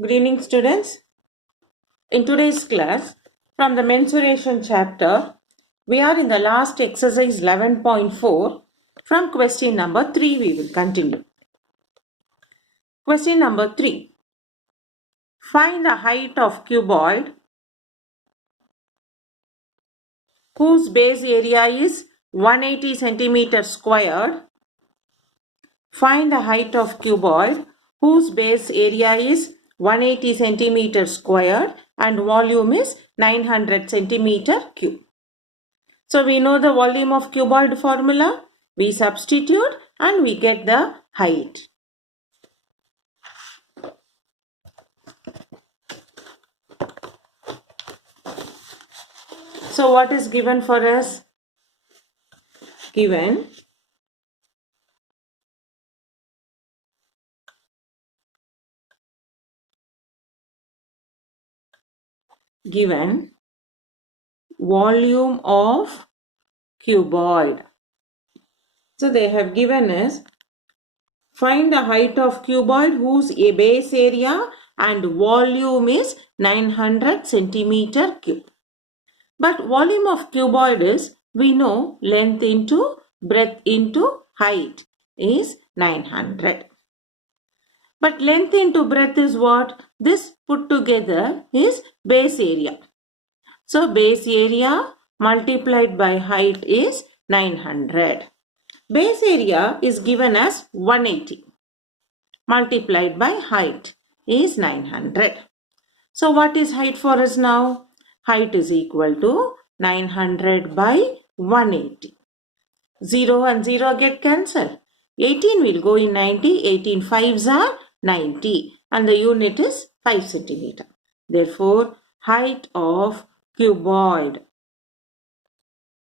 Good evening, students. In today's class, from the mensuration chapter, we are in the last exercise 11.4. From question number 3, we will continue. Question number 3. Find the height of cuboid whose base area is 180 centimeter squared. Find the height of cuboid whose base area is 180 centimeter squared and volume is 900 centimeter cube. So we know the volume of cuboid formula. We substitute and we get the height. So what is given for us? Given volume of cuboid. So they have given us find the height of cuboid whose base area and volume is 900 centimeter cube. But volume of cuboid is, we know, length into breadth into height is 900. But length into breadth is what? This put together is base area. So base area multiplied by height is 900. Base area is given as 180 multiplied by height is 900. So what is height for us now? Height is equal to 900 by 180. 0 and 0 get cancelled. 18 will go in 90. 18 5s are 90 and the unit is 5 centimeter. Therefore, height of cuboid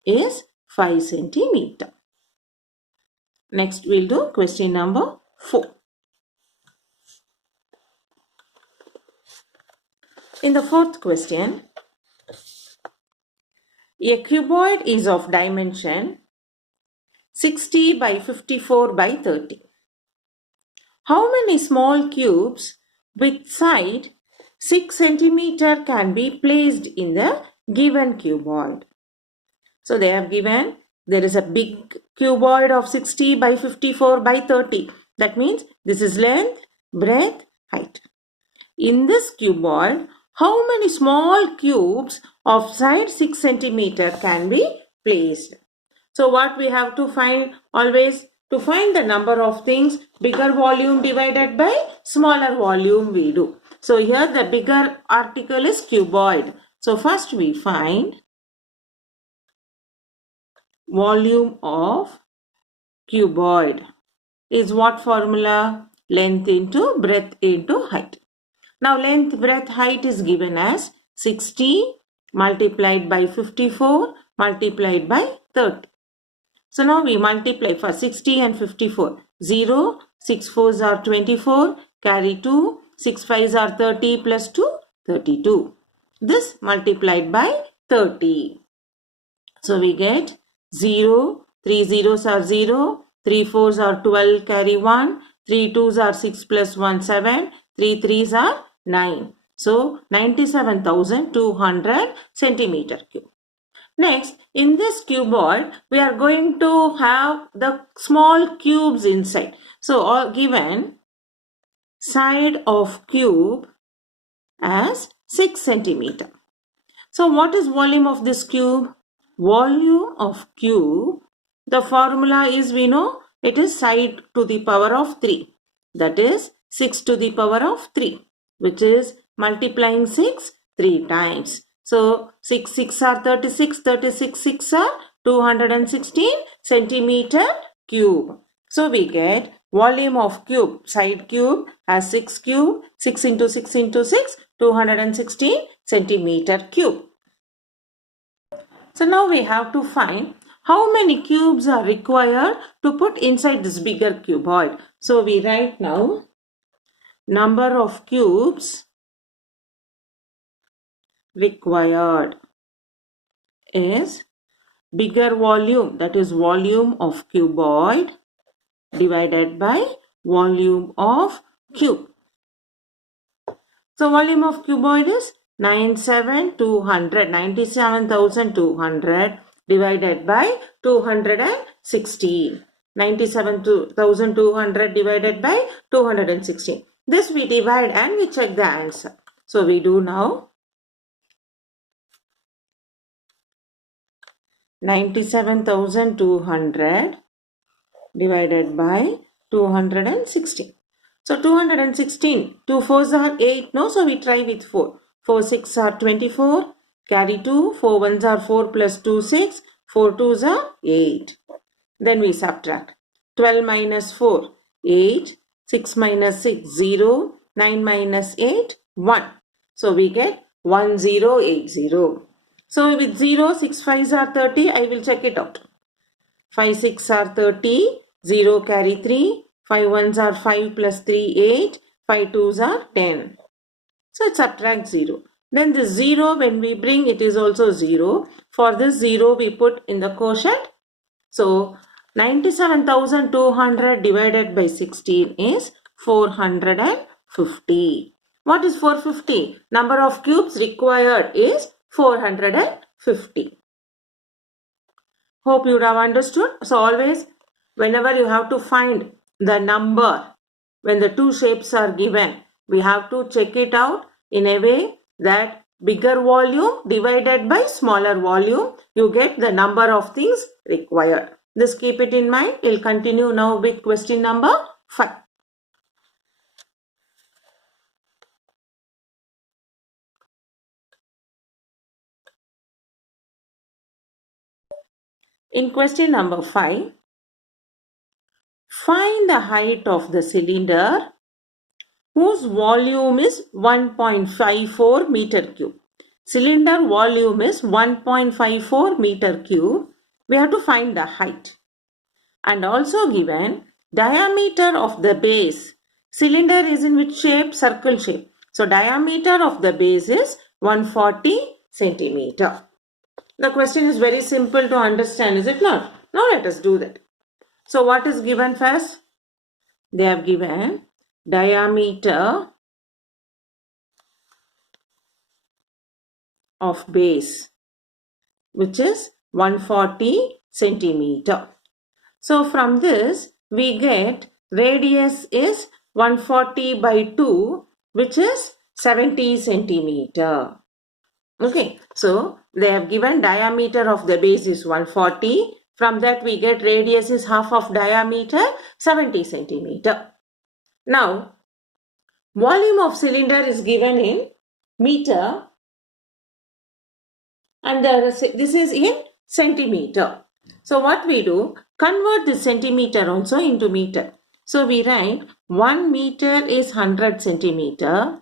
is 5 centimeter. Next, we'll do question number 4. In the fourth question, a cuboid is of dimension 60 by 54 by 30. How many small cubes with side 6 centimeter can be placed in the given cuboid? So they have given there is a big cuboid of 60 by 54 by 30. That means this is length, breadth, height. In this cuboid, how many small cubes of side 6 centimeter can be placed? So what we have to find always, to find the number of things, bigger volume divided by smaller volume we do. So here the bigger article is cuboid. So first we find volume of cuboid is what formula? Length into breadth into height. Now length, breadth, height is given as 60 multiplied by 54 multiplied by 30. So now we multiply for 60 and 54. 0, 6 4s are 24, carry 2, 6 5s are 30 plus 2, 32. This multiplied by 30. So we get 0, 3 zeros are 0, 3 4s are 12, carry 1, 3 2s are 6 plus 1, 7, 3 3s are 9. So 97,200 centimeter cube. Next, in this cuboid, we are going to have the small cubes inside. So all given side of cube as 6 centimeter. So what is volume of this cube? Volume of cube, the formula is, we know, it is side to the power of 3. That is 6 to the power of 3, which is multiplying 6 3 times. So 6 6 are 36, 36 6 are 216 centimeter cube. So we get volume of cube, side cube as 6 cube, 6 into 6 into 6, 216 centimeter cube. So now we have to find how many cubes are required to put inside this bigger cuboid. So we write now number of cubes required is bigger volume, that is volume of cuboid divided by volume of cube. So volume of cuboid is 97,200 divided by 216. 97,200 divided by 216. This we divide and we check the answer. So we do now. 97,200 divided by 216. So 216, 2 4s are 8, no? So we try with 4. 4 6 are 24, carry 2, 4 1s are 4 plus 2 6, 4 2s are 8. Then we subtract. 12 minus 4, 8, 6 minus 6, 0, 9 minus 8, 1. So we get 1080. So with 0, 6 5s are 30, I will check it out. 5 6 are 30, 0 carry 3, 5 1s are 5 plus 3, 8, 5 2s are 10. So it subtracts 0. Then the 0 when we bring it is also 0. For this 0 we put in the quotient. So 97,200 divided by 16 is 450. What is 450? Number of cubes required is 450. Hope you would have understood. So always whenever you have to find the number when the two shapes are given, we have to check it out in a way that bigger volume divided by smaller volume, you get the number of things required. This keep it in mind. We'll continue now with question number 5. In question number 5, find the height of the cylinder whose volume is 1.54 meter cube. Cylinder volume is 1.54 meter cube. We have to find the height. And also given diameter of the base. Cylinder is in which shape? Circle shape. So diameter of the base is 140 centimeter. The question is very simple to understand, is it not? Now let us do that. So what is given first? They have given diameter of base, which is 140 centimeter. So from this we get radius is 140 by 2, which is 70 centimeter. Okay, so they have given diameter of the base is 140. From that we get radius is half of diameter, 70 centimeter. Now, volume of cylinder is given in meter and this is in centimeter. So what we do, convert the centimeter also into meter. So we write 1 meter is 100 centimeter.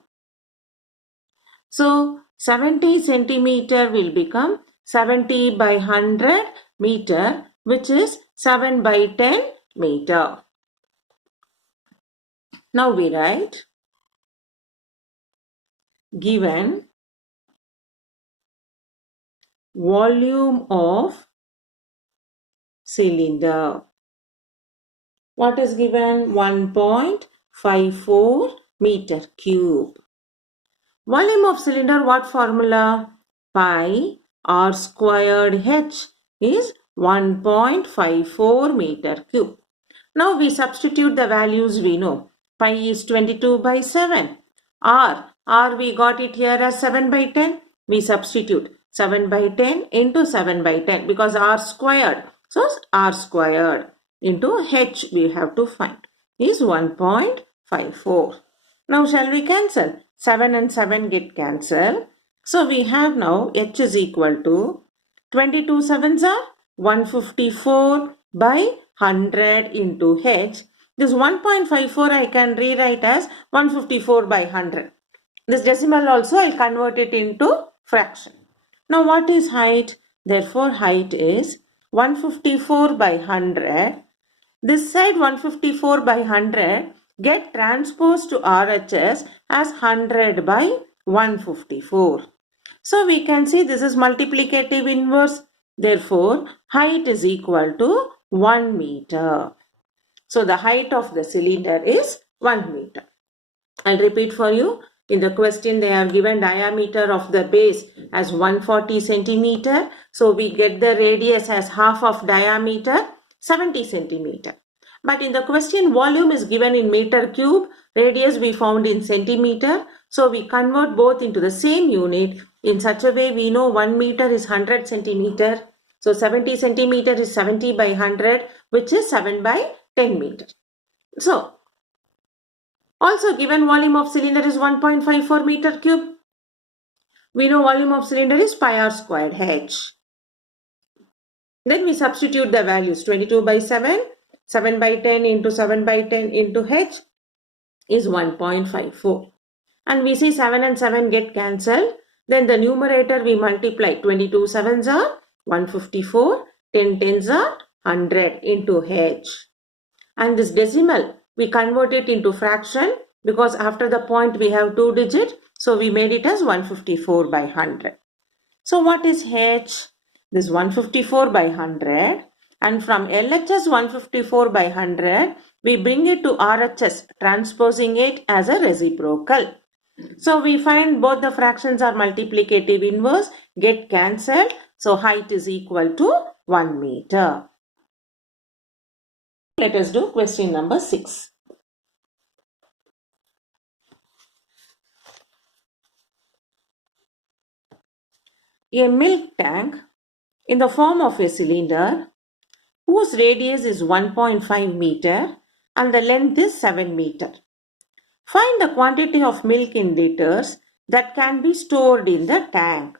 So 70 centimeter will become 70 by 100 meter, which is 7 by 10 meter. Now we write given volume of cylinder. What is given? 1.54 meter cube. Volume of cylinder, what formula? Pi r squared h is 1.54 meter cube. Now we substitute the values we know. Pi is 22 by 7. R we got it here as 7 by 10. We substitute 7 by 10 into 7 by 10 because r squared. So r squared into h we have to find is 1.54. Now shall we cancel? 7 and 7 get cancelled. So we have now h is equal to 22 sevens are 154 by 100 into h. This 1.54 I can rewrite as 154 by 100. This decimal also I will convert it into fraction. Now what is height? Therefore height is 154 by 100. This side 154 by 100 get transposed to RHS as 100 by 154. So we can see this is multiplicative inverse. Therefore height is equal to 1 meter. So the height of the cylinder is 1 meter. I'll repeat for you. In the question, they have given diameter of the base as 140 centimeter. So we get the radius as half of diameter, 70 centimeter. But in the question, volume is given in meter cube, radius we found in centimeter. So we convert both into the same unit. In such a way, we know 1 meter is 100 centimeter. So 70 centimeter is 70 by 100, which is 7 by 10 meter. So also given volume of cylinder is 1.54 meter cube. We know volume of cylinder is pi r squared h. Then we substitute the values. 22 by 7, 7 by 10 into 7 by 10 into h is 1.54. And we see 7 and 7 get cancelled. Then the numerator we multiply. 22 7s are 154, 10 10s are 100 into h. And this decimal, we convert it into fraction because after the point we have 2 digits. So we made it as 154 by 100. So what is h? This 154 by 100. And from LHS 154 by 100, we bring it to RHS, transposing it as a reciprocal. So we find both the fractions are multiplicative inverse, get cancelled. So height is equal to 1 meter. Let us do question number 6. A milk tank in the form of a cylinder whose radius is 1.5 meter and the length is 7 meter. Find the quantity of milk in liters that can be stored in the tank.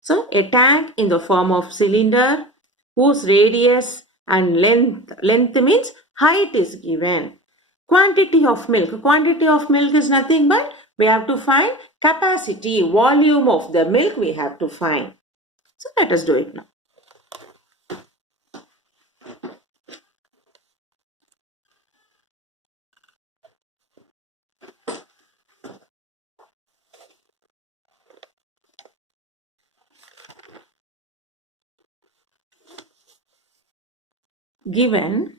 So a tank in the form of cylinder whose radius and length means height is given. Quantity of milk is nothing but we have to find capacity, volume of the milk we have to find. So let us do it now. Given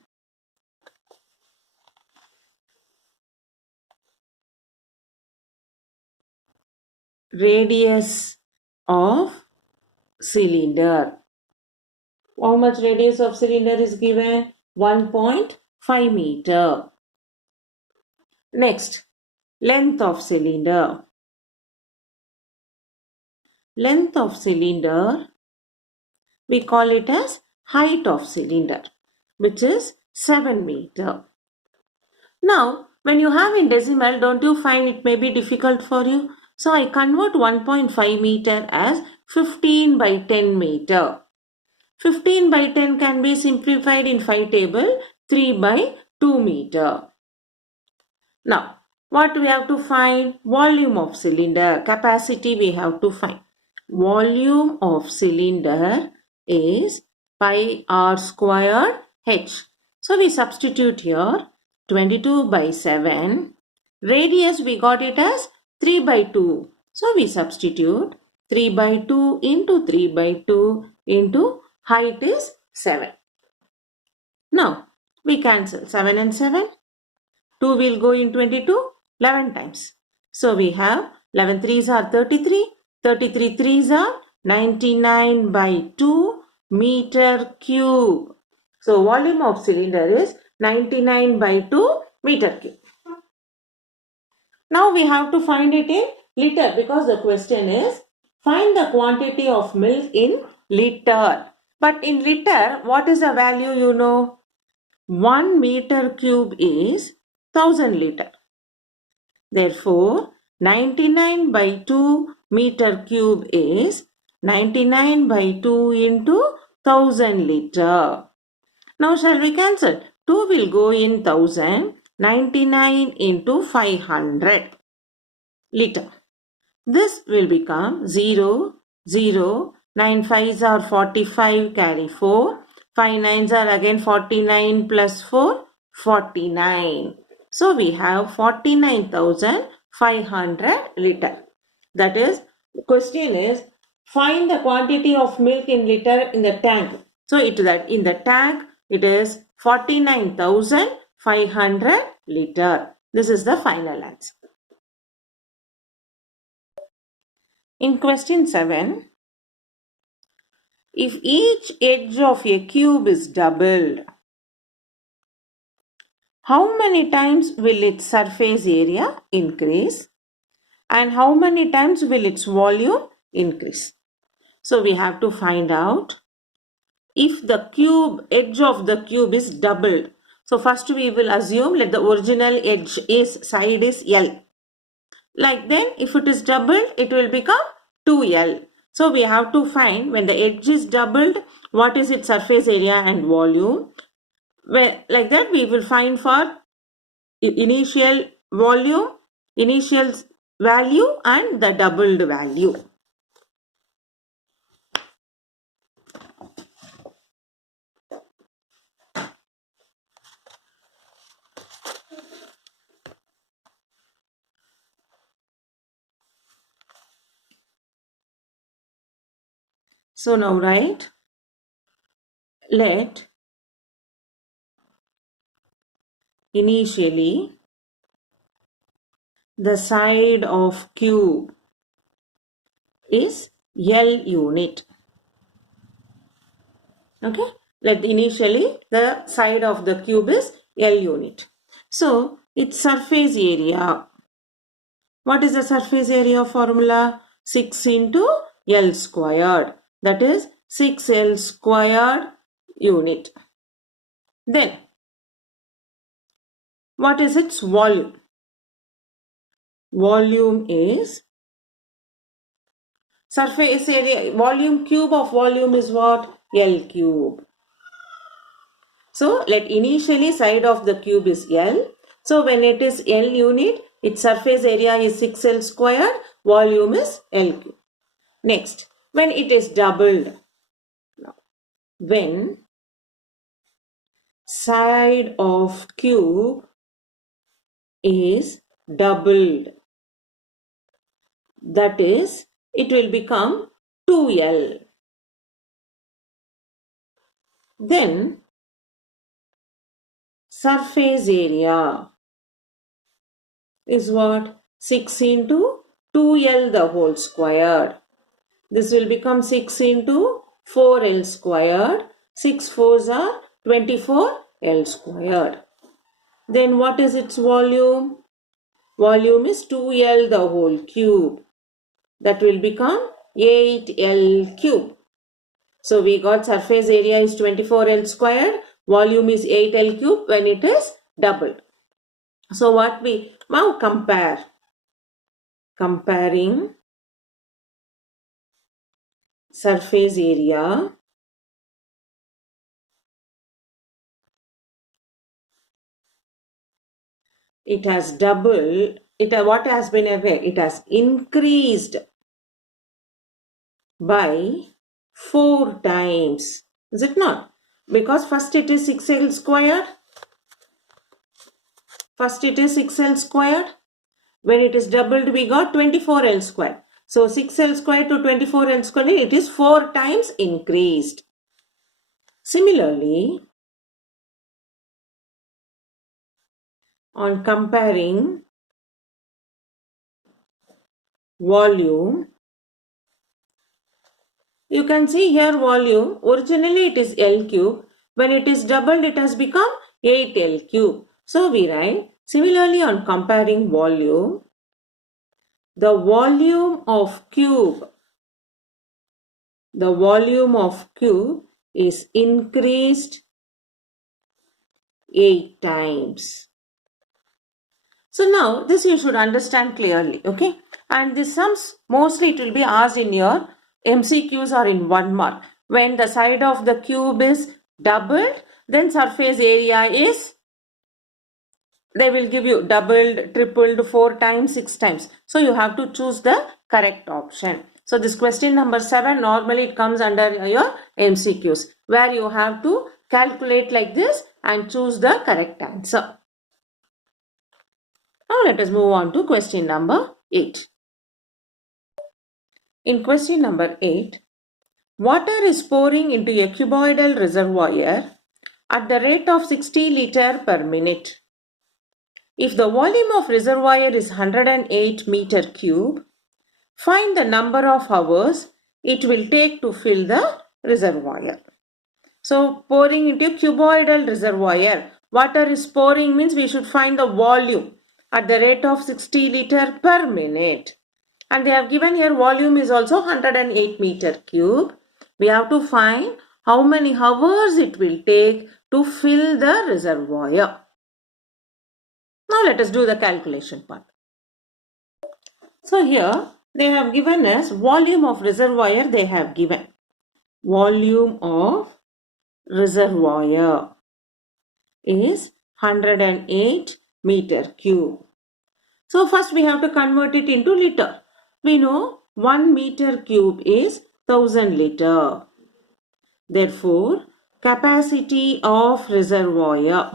radius of cylinder. How much radius of cylinder is given? 1.5 meter. Next, length of cylinder. Length of cylinder, we call it as height of cylinder, which is 7 meter. Now, when you have in decimal, don't you find it may be difficult for you? So I convert 1.5 meter as 15 by 10 meter. 15 by 10 can be simplified in 5 table, 3 by 2 meter. Now, what we have to find? Volume of cylinder, capacity we have to find. Volume of cylinder is pi r squared h. So we substitute here 22 by 7. Radius we got it as 3 by 2. So we substitute 3 by 2 into 3 by 2 into height is 7. Now we cancel 7 and 7. 2 will go in 22, 11 times. So we have 11 3s are 33, 33 3s are 99 by 2 meter cube. So volume of cylinder is 99 by 2 meter cube. Now we have to find it in liter because the question is find the quantity of milk in liter. But in liter, what is the value you know? 1 meter cube is 1000 liter. Therefore, 99 by 2 meter cube is 99 by 2 into 1000 liter. Now shall we cancel? 2 will go in 1000, 99 into 500 liter. This will become 0, 0, 9 5s are 45, carry 4, 5 9s are again 49 plus 4, 49. So we have 49,500 liter. That is, the question is find the quantity of milk in liter in the tank. So in the tank it is 49,500 liter. This is the final answer. In question 7, if each edge of a cube is doubled, how many times will its surface area increase and how many times will its volume increase? So we have to find out if the edge of the cube is doubled. So first we will assume that the original edge side is L. Like then if it is doubled, it will become 2L. So we have to find when the edge is doubled, what is its surface area and volume. Like that we will find for initial volume, initial value and the doubled value. So now write, let initially the side of cube is L unit. Okay, let initially the side of the cube is L unit. So its surface area, what is the surface area formula? 6 into L squared, that is 6L squared unit. Then what is its volume? Volume is surface area, volume cube of volume is what? L cube. So let initially side of the cube is L. So when it is L unit, its surface area is 6L squared, volume is L cube. Next, when it is doubled, when side of cube is doubled, that is, it will become 2L. Then surface area is what? 6 into 2L the whole squared. This will become 6 into 4L squared. 6 4s are 24L squared. Then what is its volume? Volume is 2L the whole cube. That will become 8L cube. So we got surface area is 24L squared. Volume is 8L cube when it is doubled. So what we now compare. Comparing surface area it has doubled, what has been effect? It has increased by 4 times. Is it not? Because first it is 6L squared. First it is 6L squared. When it is doubled, we got 24L squared. So 6L squared to 24L squared, it is 4 times increased. Similarly, on comparing volume, you can see here volume, originally it is L cube. When it is doubled, it has become 8L cube. So we write, similarly on comparing volume, the volume of cube is increased 8 times. So now this you should understand clearly, okay? And the sums mostly it will be asked in your MCQs or in 1 mark. When the side of the cube is doubled, then surface area is, they will give you doubled, tripled, 4 times, 6 times. So you have to choose the correct option. So this question number 7, normally it comes under your MCQs, where you have to calculate like this and choose the correct answer. Now let us move on to question number 8. In question number 8, water is pouring into a cuboidal reservoir at the rate of 60 liters per minute. If the volume of reservoir is 108 meter cube, Find the number of hours it will take to fill the reservoir. So pouring into a cuboidal reservoir, water is pouring means we should find the volume at the rate of 60 liter per minute. And they have given here volume is also 108 meter cube. We have to find how many hours it will take to fill the reservoir. Now let us do the calculation part. So here they have given us volume of reservoir. They have given volume of reservoir is 108 meter cube. So first we have to convert it into liter. We know 1 meter cube is 1000 liter. Therefore, capacity of reservoir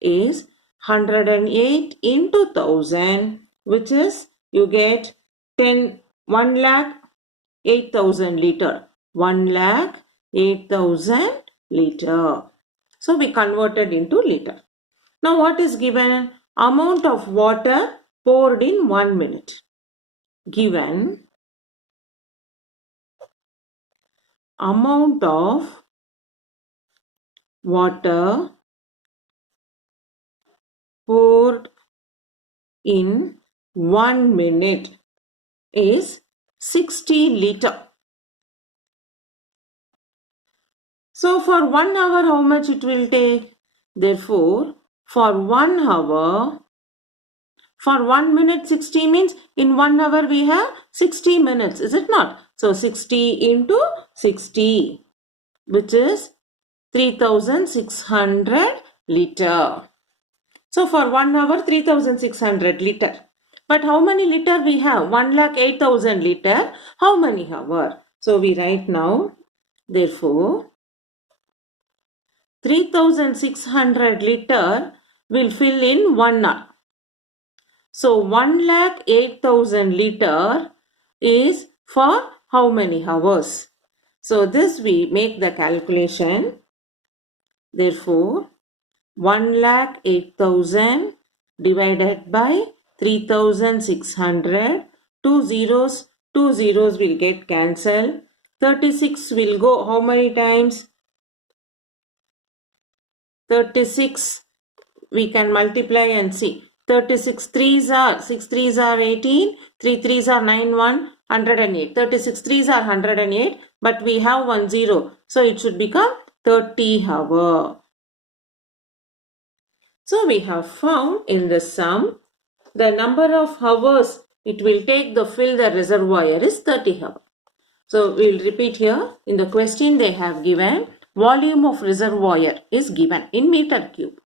is 108 into 1000, which is you get 1 lakh 8,000 liter. 1 lakh 8,000 liter. So we converted into liter. Now what is given? Amount of water poured in 1 minute. Given amount of water poured in 1 minute is 60 liter. So for 1 hour how much it will take? Therefore for 1 hour, for 1 minute 60 means in 1 hour we have 60 minutes, is it not? So 60 into 60, which is 3600 liter. So for 1 hour 3600 liter. But how many liter we have? 1,08,000 liter. How many hour? So we write now, therefore 3600 liter will fill in 1 hour. So 1,08,000 liter is for how many hours? So this we make the calculation. Therefore 1,08,000 divided by 3600. Two zeros will get cancelled. 36 will go how many times? 36 we can multiply and see. 36 3s are 6 3s are 18, 3 3s are 9 108. 36 3s are 108, but we have 1 0, so it should become 30 hour. So we have found in the sum the number of hours it will take to fill the reservoir is 30 hours. So we will repeat here. In the question they have given volume of reservoir is given in meter cube.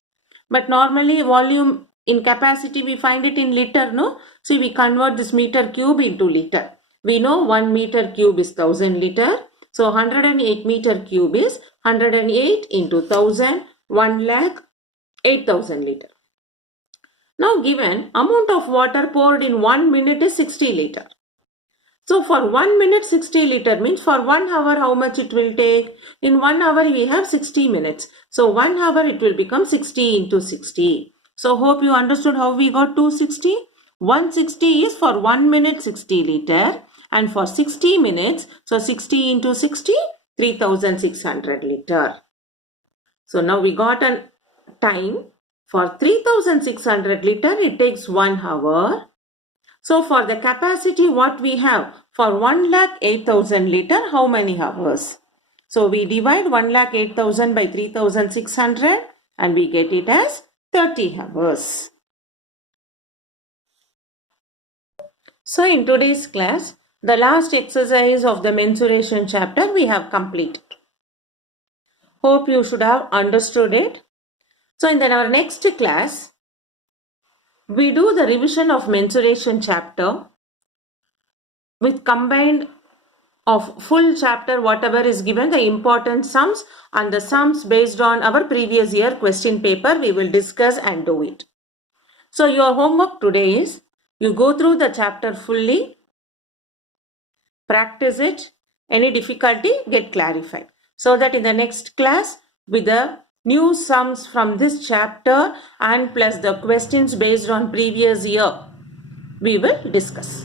But normally volume in capacity we find it in liter, no? So we convert this meter cube into liter. We know 1 meter cube is 1000 liter. So 108 meter cube is 108 into 1000, 1,08,000 liter. Now given amount of water poured in 1 minute is 60 liter. So for 1 minute 60 liter means for 1 hour how much it will take? In 1 hour we have 60 minutes. So 1 hour it will become 60 into 60. So hope you understood how we got 260. 160 is for 1 minute 60 liter and for 60 minutes. So 60 into 60, 3600 liter. So now we got a time for 3600 liter it takes 1 hour. So for the capacity what we have for 1,08,000 liter how many hours? So we divide 1,08,000 by 3600 and we get it as 30 hours. So in today's class the last exercise of the mensuration chapter we have completed. Hope you should have understood it. So in our next class we do the revision of mensuration chapter with combined of full chapter whatever is given, the important sums and the sums based on our previous year question paper we will discuss and do it. So your homework today is you go through the chapter fully, practice it, any difficulty get clarified so that in the next class with the new sums from this chapter and plus the questions based on previous year we will discuss.